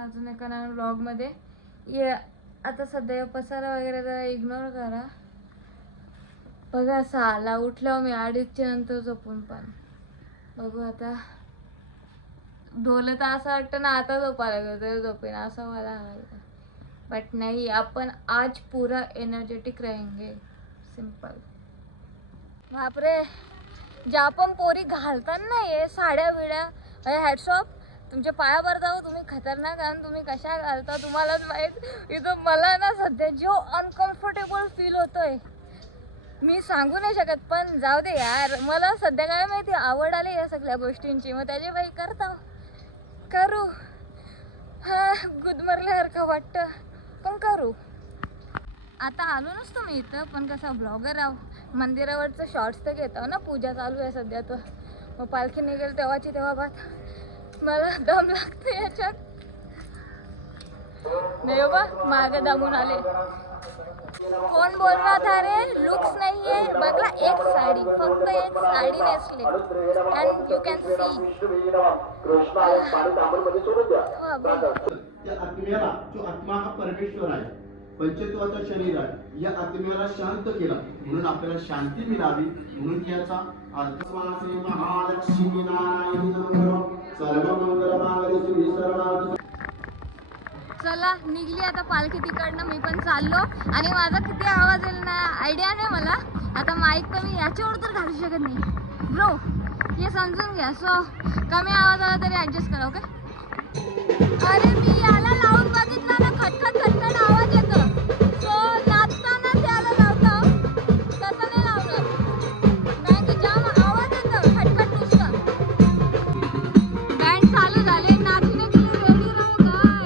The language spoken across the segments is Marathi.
अजून एका नवीन व्लॉगमध्ये. ये आता सध्या पसारा वगैरे जरा इग्नोर करा. बघा असा आला उठल्यावर मी 2:30च्या नंतर झोपून पण बघू आता ढोलं तर असं वाटतं ना आता झोपायला तर झोपेन असं मला हवं. बट नाही, आपण आज पूरा एनर्जेटिक रहेंगे. सिंपल. बापरे, ज्या पण पोरी घालतात ना हे साड्या बिड्या, हॅट्स ऑफ तुमच्या पायावर जाऊ. तुम्ही खतरनाक, आणि तुम्ही कशा घालता तुम्हालाच माहीत. इथं मला ना सध्या जो अनकम्फर्टेबल फील होतोय मी सांगू नाही शकत. पण जाऊ दे यार, मला सध्या काय माहिती आवड आली या सगळ्या गोष्टींची. मग त्याचे भाई करता करू. हा गुदमरल्यासारखं वाटतं पण करू. आता आलो नसतो मी इथं, पण कसं ब्लॉगर आहो, मंदिरावरचं शॉर्ट्स तर घेतो ना. पूजा चालू आहे सध्या, तर मग पालखी निघेल तेव्हाची तेव्हा बात. मला दम लागते याच्यात. नाही बाबा, मागे दमून आले. कोण बोल रहा था रे, लुक्स नाहीये. बघला एक साडी, फक्त एक साडी नेसली अँड यू कॅन सी. त्या आत्म्याला, जो आत्मा हा परमेश्वर आहे, पंचत्वाचा शरीर आहे, या आत्म्याला शांत केला म्हणून आपल्याला शांती मिळावी. म्हणून याचा अर्थ महालक्ष्मी नारायणी नमः सर्वमंगलमांगल्ये शिवे सर्वार्थ. चला निघली आता पालखी तिकडनं. मी पण चाललो. आणि माझा किती आवाज येईल ना आयडिया नाही मला. आता माईक तर मी याच्यावर तर घालू शकत नाही ब्रो, हे समजून घ्या. सो कमी आवाज आला तरी ॲडजस्ट करा. ओके. अरे मी याला लावून बघितला ना, खटखट खटखट आवाज येतो. सो नाचताना त्याला लावतो, तसं नाही लावणार कारण की जाम आवाज येतो खटखट नुसतं. बँड चालू झाले, नाचणे के लिए रेडी राहो गाय.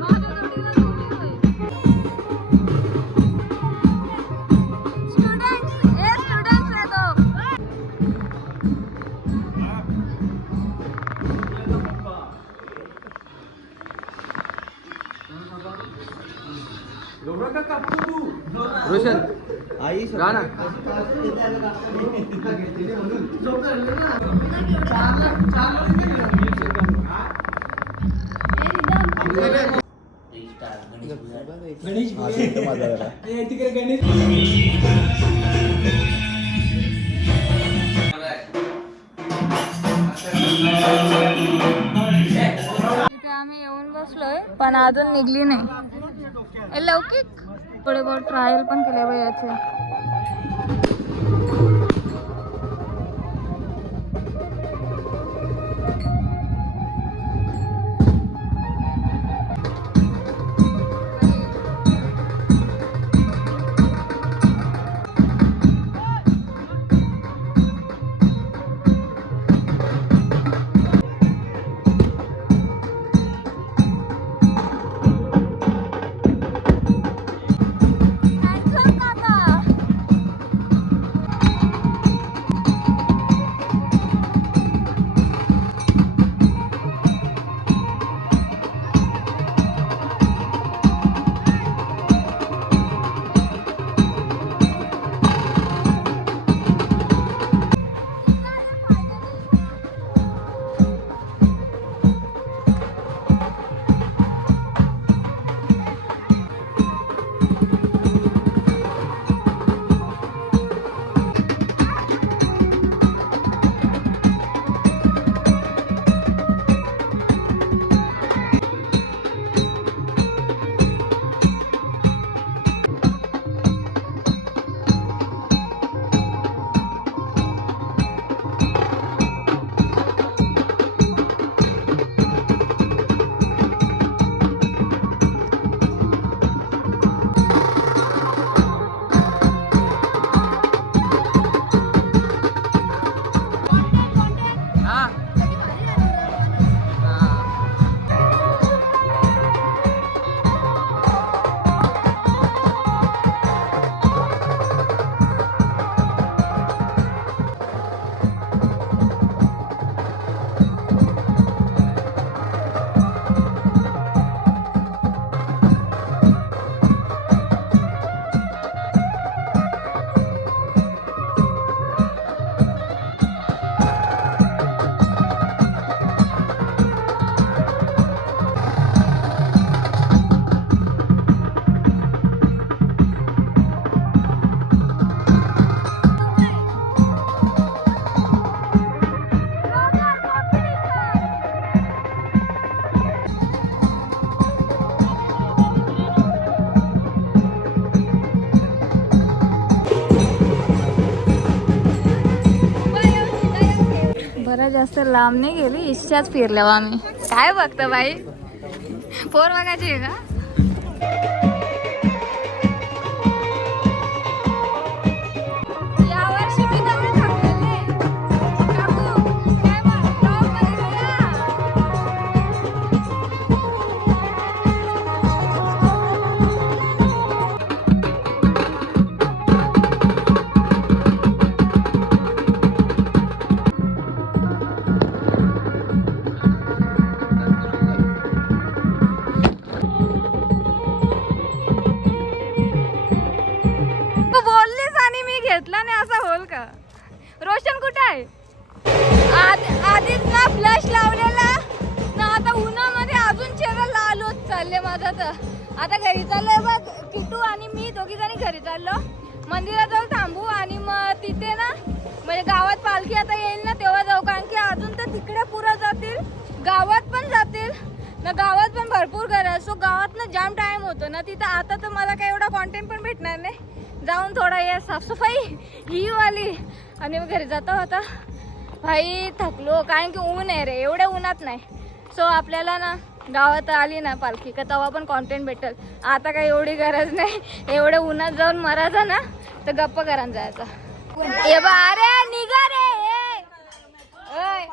माझ्या जोडीला जोडी होय. स्टुडंट्स आहे तो. रोशन आई गाना इथे आम्ही येऊन बसलोय पण अजून निघली नाही. लौकिक थोडे बहुत ट्रायल पण केले बाई याचे. Hands up, Tata. मला जास्त लांब नाही गेली, इच्छाच फिरल्या आम्ही. काय बघतं बाई, पोर बघायची आहे का? यावर्षी मी नव्हे थांबलेले. काकू, काय मग? vlog मध्ये गेल्या? तू बोललीस आणि मी घेतला नाही, असा होल का? रोशन कुठे आहे? आधीच ना फ्लॅश लावलेला ना, आता उन्हामध्ये अजून चेहरा लाल होत चालले माझा. तर आता घरी चाललोय बघ, किटू आणि मी दोघी जणी घरी चाललो. मंदिरात जाऊन थांबू आणि मग तिथे ना म्हणजे गावात पालखी आता येईल ना तेव्हा जाऊ, कारण की अजून तर तिकडे पुरा जातील, गावात पण जातील ना. गावात पण भरपूर घर आहे, सो गावात ना जाम टाइम होतो ना तिथं. आता तर मला काही एवढा कॉन्टेंट पण भेटणार नाही. जाऊन थोडा हे साफसफाई ही वाली आणि मग घरी जाता होता. भाई थकलो, कारण की ऊन आहे रे, एवढ्या उन्हात नाही. सो आपल्याला ना गावात आली ना पालखी का तेव्हा पण कॉन्टेंट भेटेल. आता काही एवढी गरज नाही, एवढ्या उन्हात जाऊन मरायचं ना तर गप्पा करायला जायचं. ए बा, अरे निघा रे. ओय,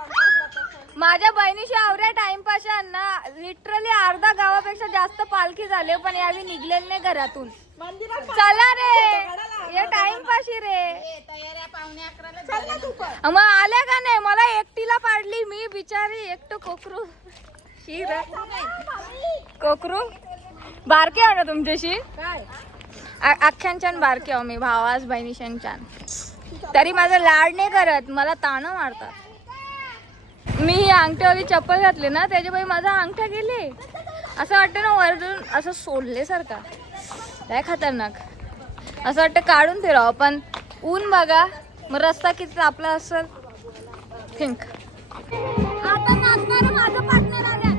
माझ्या बहिणीशी आवऱ्या टाइमपास ना, लिटरली अर्धा गावापेक्षा जास्त पालखी झाले, पण यावेळी निघलेले नाही घरातून. चला रे, हे टाइमपाशी रे. मग आल्या का नाही? मला एकटीला पाडली, मी बिचारी एकटं कोकरू. शिर कोकरू बारके आहो ना तुमच्याशी? अख्ख्यांच्यान बारके आहो मी, भावास बहिणीशांच्यान. तरी माझं लाड नाही करत, मला ताणं मारतात. मी ही अंगठीवाली चप्पल घातली ना त्याच्यामुळे माझा अंगठा गेले, असं वाटतं ना वरून असं सोडले सारखा. काय खतरनाक, असं वाटतं काढून फिरावं. पण ऊन बघा, मग रस्ता किती आपला असेल. थिंक आता नाचणार माझं पार्टनर आल्या.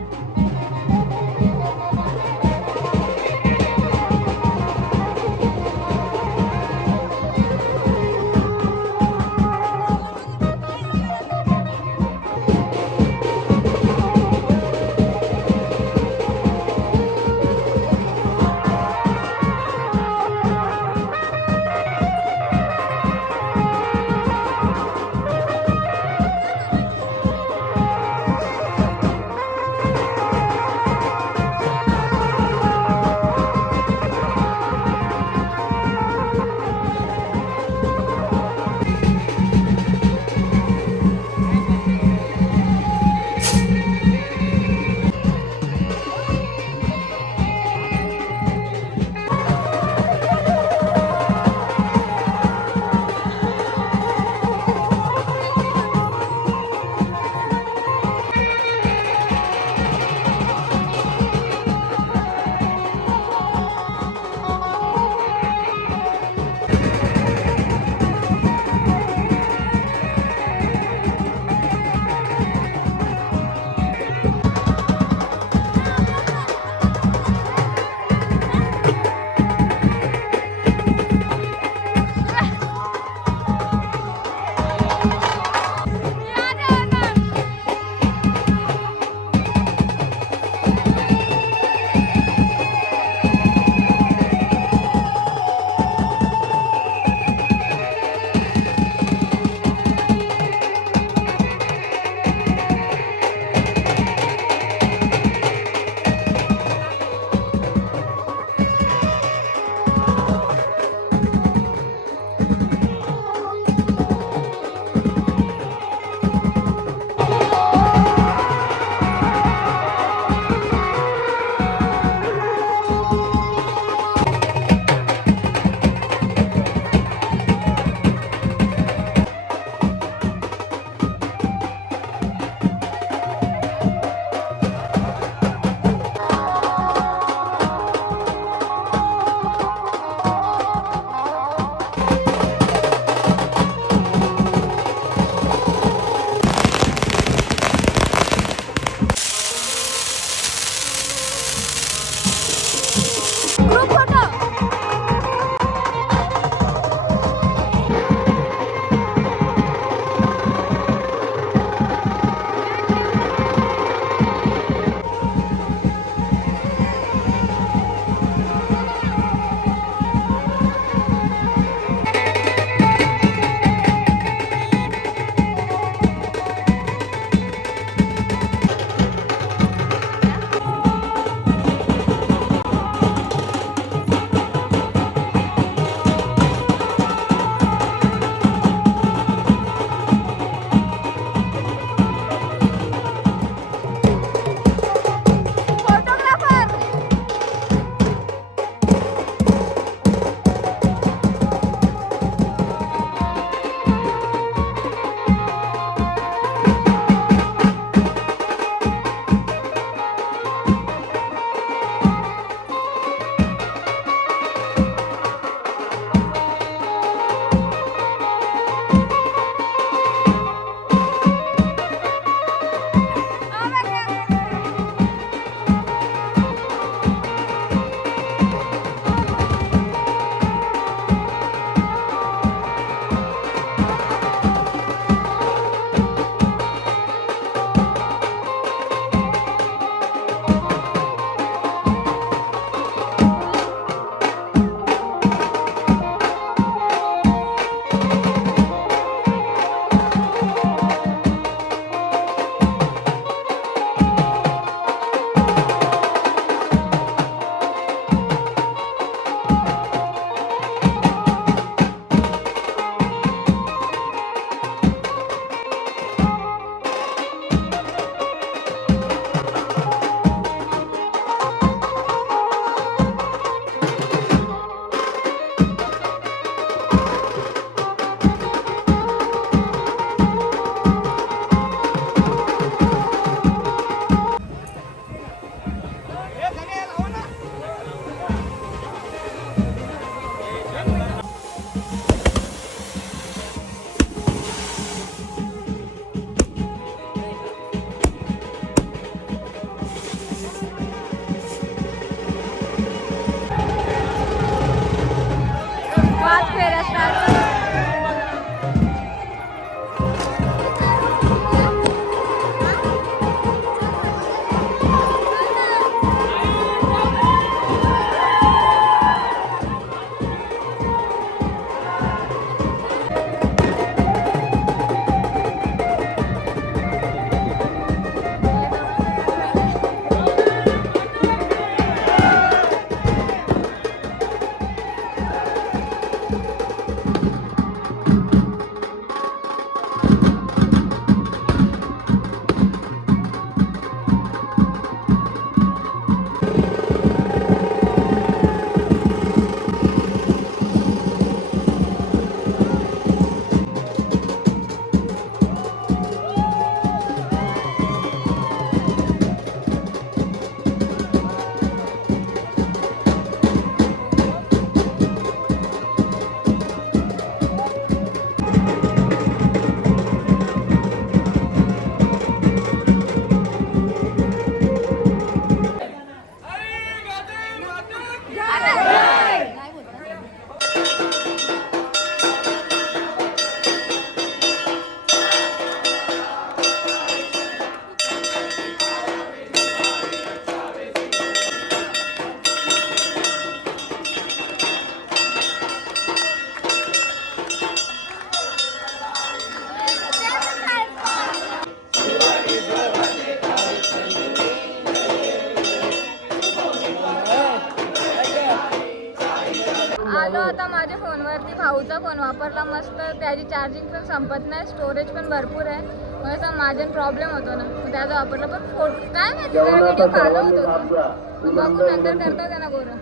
आलो आता माझ्या फोनवरती भाऊचा फोन वापरला मस्त, त्याची चार्जिंग पण संपत नाही, स्टोरेज पण भरपूर आहे. मग असं माझ्या प्रॉब्लेम होतो ना, मग त्याचा वापरला. पण फोटो काय माहिती व्हिडिओ पाहिला होतो, बघू नंतर करतो त्यांना गोरं.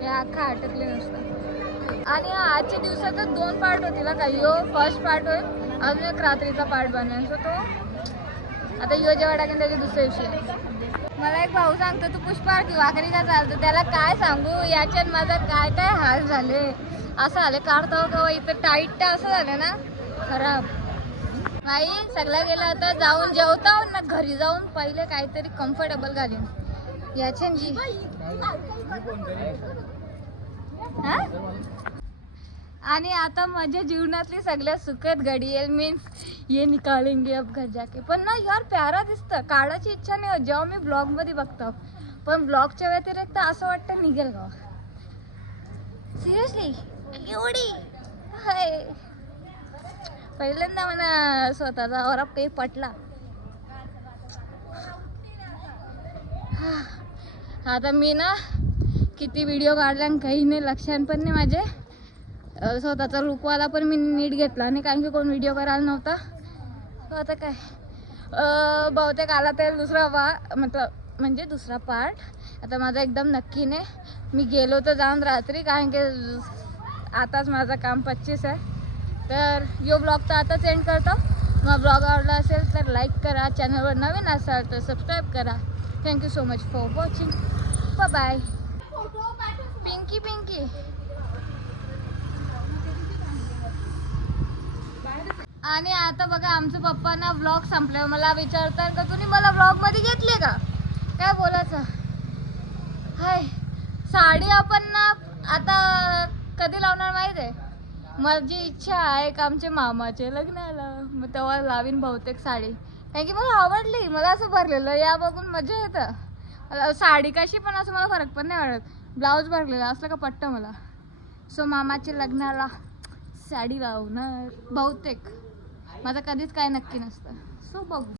हे अख्खा अटकले नुसतं. आणि आजच्या दिवसातच 2 पार्ट होतील का. यो फर्स्ट पार्ट होईल, अजून एक रात्रीचा पार्ट बनवेल. सो तो आता यो जेव्हा टाकेन त्याच्या दुसऱ्या दिवशी. मला एक भाऊ सांगतो तू पुष्पा की वाकरी का चालतो, त्याला काय सांगू याच्यात माझं काय काय हाल झाले. असं आले काढतो का इथं टाईट असं झालं ना खराब. नाही सगळं गेलं आता जाऊन जेवता ना घरी जाऊन पहिले काहीतरी कम्फर्टेबल घालीन याच्या जी. आणि आता माझ्या जीवनातली सगळ्यात सुखद घडी येईल, मीन्स ये निकालेंगे अब घर जाके. पण ना यार प्यारा दिसतं, काढायची इच्छा नाही होत जेव्हा मी ब्लॉग मध्ये बघतो. पण ब्लॉगच्या व्यतिरिक्त असं वाटतं निघेल गाव. सिरियसली एवढी हाय. पहिल्यांदा मला स्वतःचा और काही पटला. आता मी ना किती व्हिडिओ काढला काही नाही, लक्षात पण नाही माझे. स्वतःचा लुकवाला पण मी नीट घेतला नाही कारण की कोण व्हिडिओ करायला नव्हता. आता काय बहुतेक आला तर दुसरा म्हणजे दुसरा पार्ट. आता माझा एकदम नक्की नाही. मी गेलो तर जाऊन रात्री कारण की आताच माझं काम 25 आहे. तर यो ब्लॉग तर आताच एंड करतो. मग ब्लॉग आवडला असेल तर लाईक करा, चॅनलवर नवीन असाल तर सबस्क्राईब करा. Thank you so much for watching. Bye bye. Pinky Pinky. आणि आता बघा आमचं पप्पांना व्लॉग संपल्यावर मला विचारतात का तुम्ही मला व्लॉग मध्ये घेतले का. काय बोलायचं. हाय साडी आपण ना आता कधी लावणार माहिती आहे. माझी इच्छा आहे का आमच्या मामाचे लग्नाला, मग तेव्हा लावीन बहुतेक साडी. कारण की मला आवडली, मला असं भरलेलं या बघून मजा येतं. मला साडी कशी पण असं मला फरक पण नाही वाटत. ब्लाऊज भरलेला असलं का पट्ट मला. सो मामाच्या लग्नाला साडी लावणार बहुतेक. माझं कधीच काय नक्की नसतं. सो बघू.